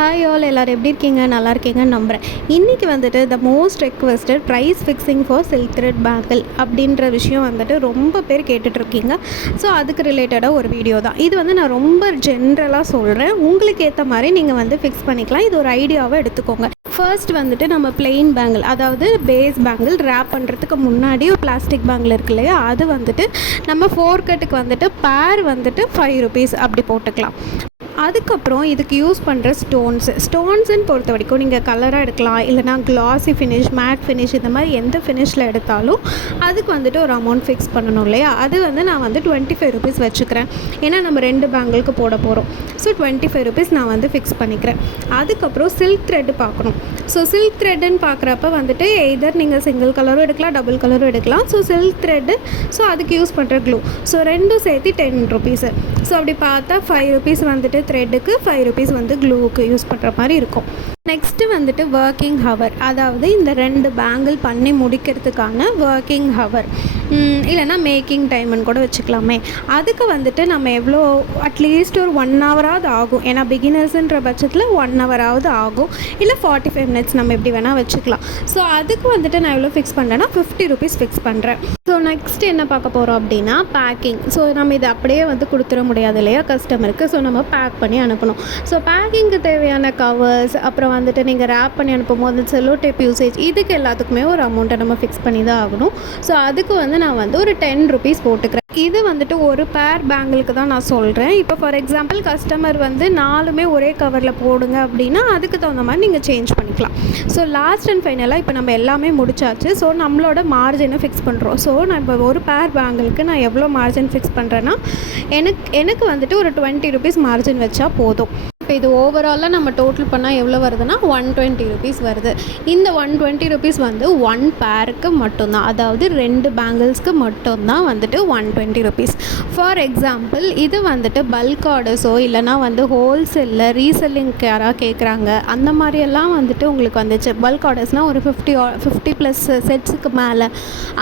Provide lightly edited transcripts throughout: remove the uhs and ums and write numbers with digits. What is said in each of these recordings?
Hi all, எல்லோரும் எப்படி இருக்கீங்க? நல்லா இருக்கீங்கன்னு நம்புகிறேன். இன்றைக்கி வந்துட்டு the most requested price fixing for silk thread bangle அப்படின்ற விஷயம் வந்துட்டு ரொம்ப பேர் கேட்டுட்ருக்கீங்க. ஸோ அதுக்கு ரிலேட்டடாக ஒரு வீடியோ தான் இது. நான் ரொம்ப ஜென்ரலாக சொல்கிறேன், உங்களுக்கு ஏற்ற மாதிரி நீங்கள் ஃபிக்ஸ் பண்ணிக்கலாம். இது ஒரு ஐடியாவை எடுத்துக்கோங்க. ஃபர்ஸ்ட் வந்துட்டு நம்ம பிளெயின் பேங்கிள், அதாவது பேஸ் பேங்கிள் ரேப் பண்ணுறதுக்கு முன்னாடி ஒரு பிளாஸ்டிக் பேங்கிள் இருக்கு இல்லையா, அது வந்துட்டு நம்ம 4 கட்டுக்கு வந்துட்டு பேர் வந்துட்டு 5 rupees அப்படி போட்டுக்கலாம். அதுக்கப்புறம் இதுக்கு யூஸ் பண்ணுற ஸ்டோன்ஸுன்னு பொறுத்த வரைக்கும் நீங்கள் கலராக எடுக்கலாம், இல்லைனா கிளாஸி ஃபினிஷ், மேட் ஃபினிஷ், இந்த மாதிரி எந்த ஃபினிஷில் எடுத்தாலும் அதுக்கு வந்துட்டு ஒரு அமௌண்ட் ஃபிக்ஸ் பண்ணணும் இல்லையா. அது நான் 25 rupees வச்சுக்கிறேன். ஏன்னா நம்ம 2 பேங்கிளுக்கு போட போகிறோம். ஸோ 25 rupees நான் ஃபிக்ஸ் பண்ணிக்கிறேன். அதுக்கப்புறம் சில்க் த்ரெட்டு பார்க்கணும். ஸோ சில்க் த்ரெட்டுன்னு பார்க்குறப்ப வந்துட்டு எதர் நீங்கள் சிங்கிள் கலரும் எடுக்கலாம், டபுள் கலரும் எடுக்கலாம். ஸோ சில்க் த்ரெட்டு, ஸோ அதுக்கு யூஸ் பண்ணுற க்ளூ, ஸோ ரெண்டும் சேர்த்து 10 rupees. ஸோ அப்படி பார்த்தா 5 rupees வந்துட்டு த்ரெட்டுக்கு, 5 rupees க்ளூவுக்கு யூஸ் பண்ணுற மாதிரி இருக்கும். நெக்ஸ்ட்டு வந்துட்டு ஒர்க்கிங் ஹவர், அதாவது இந்த 2 பேங்கிள் பண்ணி முடிக்கிறதுக்கான ஒர்க்கிங் ஹவர், இல்லைனா மேக்கிங் டைம்னு கூட வச்சுக்கலாமே. அதுக்கு வந்துட்டு நம்ம எவ்வளோ, அட்லீஸ்ட் ஒரு 1 hour ஆகும். ஏன்னா பிகினர்ஸுன்ற பட்சத்தில் 1 hour ஆகும், இல்லை 45 minutes நம்ம எப்படி வேணால் வச்சுக்கலாம். ஸோ அதுக்கு வந்துட்டு நான் எவ்வளோ ஃபிக்ஸ் பண்ணுறேன்னா 50 rupees ஃபிக்ஸ் பண்ணுறேன். ஸோ நெக்ஸ்ட் என்ன பார்க்க போகிறோம் அப்படின்னா பேக்கிங். ஸோ நம்ம இதை அப்படியே கொடுத்துட முடியாது இல்லையா கஸ்டமருக்கு. ஸோ நம்ம பேக் பண்ணி அனுப்பணும். ஸோ பேக்கிங்க்கு தேவையான கவர்ஸ், அப்புறம் வந்துட்டு நீங்கள் ரேப் பண்ணி அனுப்பும் போது செல்லோ டேப் யூசேஜ், இதுக்கு எல்லாத்துக்குமே ஒரு அமௌண்ட்டை நம்ம ஃபிக்ஸ் பண்ணி தான் ஆகணும். ஸோ அதுக்கு நான் ஒரு 10 rupees போட்டுக்கிறேன். இது வந்துட்டு ஒரு பேர் பேங்கிளுக்கு தான் நான் சொல்கிறேன். இப்போ ஃபார் எக்ஸாம்பிள் கஸ்டமர் 4மே ஒரே கவரில் போடுங்க அப்படின்னா அதுக்கு தகுந்த மாதிரி நீங்கள் சேஞ்ச் பண்ணிக்கலாம். ஸோ லாஸ்ட் அண்ட் ஃபைனலாக இப்போ நம்ம எல்லாமே முடிச்சாச்சு. ஸோ நம்மளோட மார்ஜினை ஃபிக்ஸ் பண்ணுறோம். ஸோ நான் இப்போ ஒரு பேர் பேங்கிளுக்கு நான் எவ்வளோ மார்ஜின் ஃபிக்ஸ் பண்ணுறேன்னா எனக்கு வந்துட்டு ஒரு 20 rupees மார்ஜின் வச்சா போதும். இப்போ இது ஓவராலாக நம்ம டோட்டல் பண்ணால் எவ்வளோ வருதுன்னா 120 rupees வருது. இந்த 120 rupees 1 பேருக்கு மட்டும்தான், அதாவது 2 பேங்கிள்ஸ்க்கு மட்டும்தான் 120 rupees. ஃபார் எக்ஸாம்பிள் இது பல்க் ஆர்டர்ஸோ இல்லைனா ஹோல்சேலில் ரீசெல்லிங்க்கு யாராவது கேட்குறாங்க, அந்த மாதிரியெல்லாம் உங்களுக்கு வந்துச்சு. பல்க் ஆர்டர்ஸ்னால் ஒரு 50+ செட்ஸுக்கு மேலே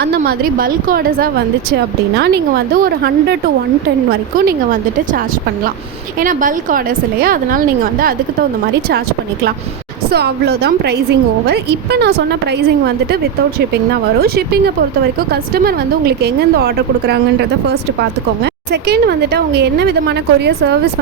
அந்த மாதிரி பல்க் ஆர்டர்ஸாக வந்துச்சு அப்படின்னா நீங்கள் ஒரு 100 to 110 வரைக்கும் நீங்கள் சார்ஜ் பண்ணலாம். ஏன்னா பல்க் ஆர்டர்ஸ் இல்லையா, அதனால் நீங்கள் அதுக்கு தகுந்த மாதிரி சார்ஜ் பண்ணிக்கலாம். ஸோ அவ்வளோதான் ப்ரைஸிங் ஓவர். இப்போ நான் சொன்ன ப்ரைஸிங் வித்தவுட் ஷிப்பிங் தான் வரும். ஷிப்பிங்கை பொறுத்த வரைக்கும் கஸ்டமர் உங்களுக்கு எங்கேருந்து ஆர்டர் கொடுக்குறாங்கன்றதை ஃபர்ஸ்ட்டு பார்த்துக்கோங்க. செகண்ட் அவங்க என்ன விதமான கொரியர் சர்வீஸ்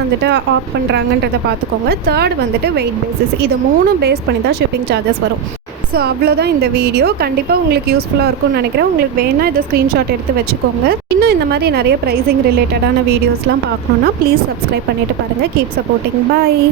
ஆப் பண்ணுறாங்கன்றதை பார்த்துக்கோங்க. Third weight basis. இது 3 பேஸ் பண்ணி தான் ஷிப்பிங் சார்ஜஸ் வரும். ஸோ அவ்வளோதான் இந்த வீடியோ. கண்டிப்பாக உங்களுக்கு யூஸ்ஃபுல்லாக இருக்கும்னு நினைக்கிறேன். உங்களுக்கு வேணால் இதை ஸ்க்ரீன்ஷாட் எடுத்து வச்சுக்கோங்க. இன்னும் இந்த மாதிரி நிறைய ப்ரைஸிங் ரிலேட்டடான வீடியோஸ்லாம் பார்க்கணுன்னா ப்ளீஸ் சப்ஸ்கிரைப் பண்ணிவிட்டு பாருங்கள். Keep supporting. பாய்.